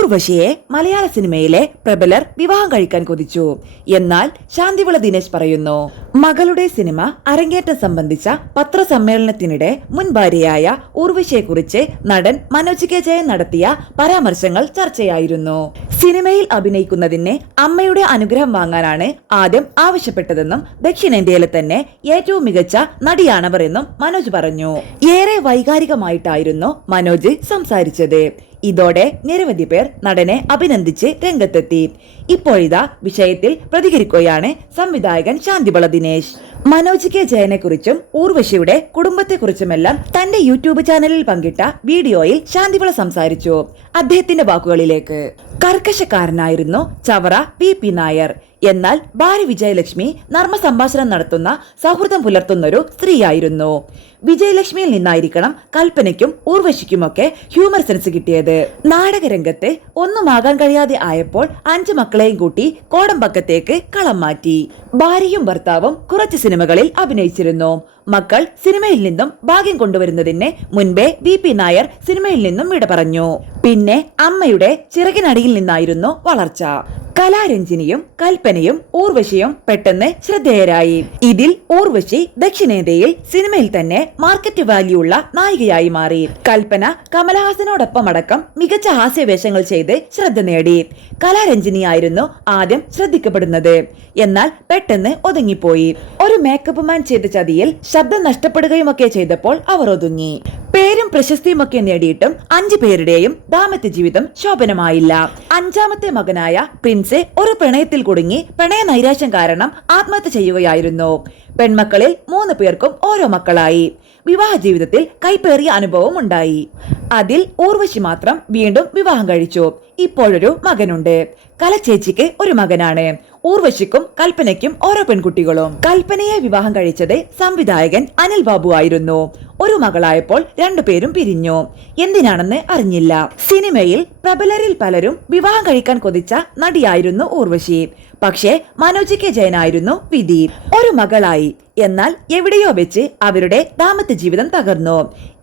ഊർവശിയെ മലയാള സിനിമയിലെ പ്രബലർ വിവാഹം കഴിക്കാൻ കൊതിച്ചു. എന്നാൽ ശാന്തിവിള ദിനേശ് പറയുന്നു, മകളുടെ സിനിമ അരങ്ങേറ്റം സംബന്ധിച്ച പത്രസമ്മേളനത്തിനിടെ മുൻ ഭാര്യയായ ഊർവശിയെക്കുറിച്ച് നടൻ മനോജ് കെ ജയൻ നടത്തിയ പരാമർശങ്ങൾ ചർച്ചയായിരുന്നു. സിനിമയിൽ അഭിനയിക്കുന്നതിന് അമ്മയുടെ അനുഗ്രഹം വാങ്ങാനാണ് ആദ്യം ആവശ്യപ്പെട്ടതെന്നും ദക്ഷിണേന്ത്യയിലെ തന്നെ ഏറ്റവും മികച്ച നടിയാണവർ എന്നും മനോജ് പറഞ്ഞു. ഏറെ വൈകാരികമായിട്ടായിരുന്നു മനോജ് സംസാരിച്ചത്. ഇതോടെ നിരവധി പേർ നടനെ അഭിനന്ദിച്ച് രംഗത്തെത്തി. ഇപ്പോഴിതാ വിഷയത്തിൽ പ്രതികരിക്കുകയാണ് സംവിധായകൻ ശാന്തിവിള ദിനേശ്. മനോജ് കെ ജയനെ കുറിച്ചും ഊർവശിയുടെ കുടുംബത്തെക്കുറിച്ചുമെല്ലാം തന്റെ യൂട്യൂബ് ചാനലിൽ പങ്കിട്ട വീഡിയോയിൽ ശാന്തിവിള സംസാരിച്ചു. അദ്ദേഹത്തിന്റെ വാക്കുകളിലേക്ക്, കർക്കശക്കാരനായിരുന്നു ചവറ വി.പി. നായർ. എന്നാൽ ഭാര്യ വിജയലക്ഷ്മി നർമ്മ സംഭാഷണം നടത്തുന്ന സൗഹൃദം പുലർത്തുന്നൊരു സ്ത്രീയായിരുന്നു. വിജയലക്ഷ്മിയിൽ നിന്നായിരിക്കണം കൽപ്പനയ്ക്കും ഊർവശിക്കുമൊക്കെ ഹ്യൂമർ സെൻസ് കിട്ടിയത്. നാടകരംഗത്ത് ഒന്നുമാകാൻ കഴിയാതെ ആയപ്പോൾ 5 മക്കളെയും കൂട്ടി കോടമ്പക്കത്തേക്ക് കളം മാറ്റി. ഭാര്യയും ഭർത്താവും കുറച്ച് സിനിമകളിൽ അഭിനയിച്ചിരുന്നു. മക്കൾ സിനിമയിൽ നിന്നും ഭാഗ്യം കൊണ്ടുവരുന്നതിന് മുൻപേ വി.പി. നായർ സിനിമയിൽ നിന്നും വിട പറഞ്ഞു. പിന്നെ അമ്മയുടെ ചിറകിനടിയിൽ നിന്നായിരുന്നു വളർച്ച. കലാരഞ്ജിനിയും കൽപ്പനയും ഊർവശിയും പെട്ടെന്ന് ശ്രദ്ധേയരായി. ഇതിൽ ഊർവശി ദക്ഷിണേന്ത്യയിൽ സിനിമയിൽ തന്നെ മാർക്കറ്റ് വാല്യൂ ഉള്ള നായികയായി മാറി. കൽപ്പന കമലഹാസനോടൊപ്പം അടക്കം മികച്ച ഹാസ്യവേഷങ്ങൾ ചെയ്ത് ശ്രദ്ധ നേടി. കലാരഞ്ജിനിയായിരുന്നു ആദ്യം ശ്രദ്ധിക്കപ്പെടുന്നത്. എന്നാൽ പെട്ടെന്ന് ഒതുങ്ങിപ്പോയി. ഒരു മേക്കപ്പ് മാൻ ചെയ്ത ചതിയിൽ ശബ്ദം നഷ്ടപ്പെടുകയുമൊക്കെ ചെയ്തപ്പോൾ അവർ ഒതുങ്ങി. പേരും പ്രശസ്തിയുമൊക്കെ നേടിയിട്ടും 5 പേരുടെയും ദാമ്പത്യ ജീവിതം ശോഭനമായില്ല. 5ാമത്തെ മകനായ പ്രിൻസ് ഒരു പ്രണയത്തിൽ കുടുങ്ങി പ്രണയ നൈരാശ്യം കാരണം ആത്മഹത്യ ചെയ്യുകയായിരുന്നു. പെൺമക്കളിൽ 3 പേർക്കും ഓരോ മക്കളായി. വിവാഹ ജീവിതത്തിൽ കൈപ്പേറിയ അനുഭവം ഉണ്ടായി. അതിൽ ഊർവശി മാത്രം വീണ്ടും വിവാഹം കഴിച്ചു. ഇപ്പോഴൊരു മകനുണ്ട്. കലച്ചേച്ചിക്ക് ഒരു മകനാണ്. ഊർവശിക്കും കൽപ്പനയ്ക്കും ഓരോ പെൺകുട്ടികളും. കൽപ്പനയെ വിവാഹം കഴിച്ചത് സംവിധായകൻ അനിൽ ബാബു ആയിരുന്നു. ഒരു മകളായപ്പോൾ 2 പേരും പിരിഞ്ഞു. എന്തിനാണെന്ന് അറിഞ്ഞില്ല. സിനിമയിൽ പ്രബലരിൽ പലരും വിവാഹം കഴിക്കാൻ കൊതിച്ച നടിയായിരുന്നു ഊർവശി. പക്ഷേ മനോജ് കെ ജയനായിരുന്നു വിധി. ഒരു മകളായി. എന്നാൽ എവിടെയോ വെച്ച് അവരുടെ ദാമ്പത്യ ജീവിതം തകർന്നു.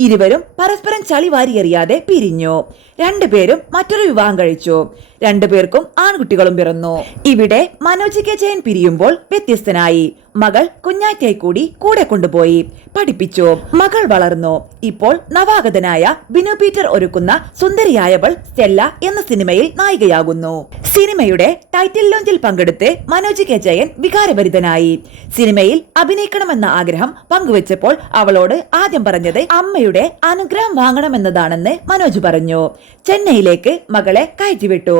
ഇരുവരും പരസ്പരം ചളി വാരിയെറിയാതെ പിരിഞ്ഞു. 2 പേരും മറ്റൊരു വിവാഹം കഴിച്ചു. 2 പേർക്കും ആൺകുട്ടികളും പിറന്നു. ഇവിടെ മനോജ് കെ ജയൻ പിരിയുമ്പോൾ വ്യത്യസ്തനായി. മകൾ കുഞ്ഞാറ്റയെ കൂടി കൂടെ കൊണ്ടുപോയി പഠിപ്പിച്ചു. മകൾ വളർന്നു. ഇപ്പോൾ നവാഗതനായ ബിനു പീറ്റർ ഒരുക്കുന്ന സുന്ദരിയായവൾ സ്റ്റെല്ല എന്ന സിനിമയിൽ നായികയാകുന്നു. സിനിമയുടെ ടൈറ്റിൽ ലോഞ്ചിൽ പങ്കെടുത്ത് മനോജ് കെ ജയൻ വികാരഭരിതനായി. സിനിമയിൽ അഭിനയിക്കണമെന്ന ആഗ്രഹം പങ്കുവച്ചപ്പോൾ അവളോട് ആദ്യം പറഞ്ഞത് അമ്മയുടെ അനുഗ്രഹം വാങ്ങണമെന്നതാണെന്ന് മനോജ് പറഞ്ഞു. ചെന്നൈയിലേക്ക് മകളെ കയറ്റിവിട്ടു.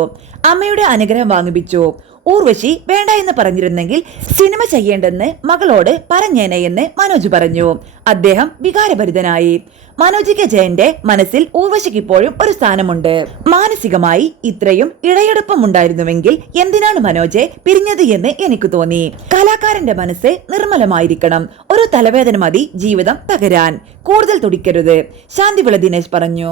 അമ്മയുടെ അനുഗ്രഹം വാങ്ങിപ്പിച്ചു. ഊർവശി വേണ്ട എന്ന് പറഞ്ഞിരുന്നെങ്കിൽ സിനിമ ചെയ്യേണ്ടെന്ന് മകളോട് പറഞ്ഞേനെ എന്ന് മനോജ് പറഞ്ഞു. അദ്ദേഹം വികാരഭരിതനായി. മനോജ് കെ ജയന്റെ മനസ്സിൽ ഊർവശിക്ക് ഇപ്പോഴും ഒരു സ്ഥാനമുണ്ട്. മാനസികമായി ഇത്രയും ഇഴയെടുപ്പം ഉണ്ടായിരുന്നുവെങ്കിൽ എന്തിനാണ് മനോജെ പിരിഞ്ഞത് എന്ന് എനിക്ക് തോന്നി. കലാകാരന്റെ മനസ്സ് നിർമ്മലമായിരിക്കണം. ഒരു തലവേദന മതി ജീവിതം തകരാൻ. കൂടുതൽ തുടിക്കരുത്, ശാന്തിവിള ദിനേശ് പറഞ്ഞു.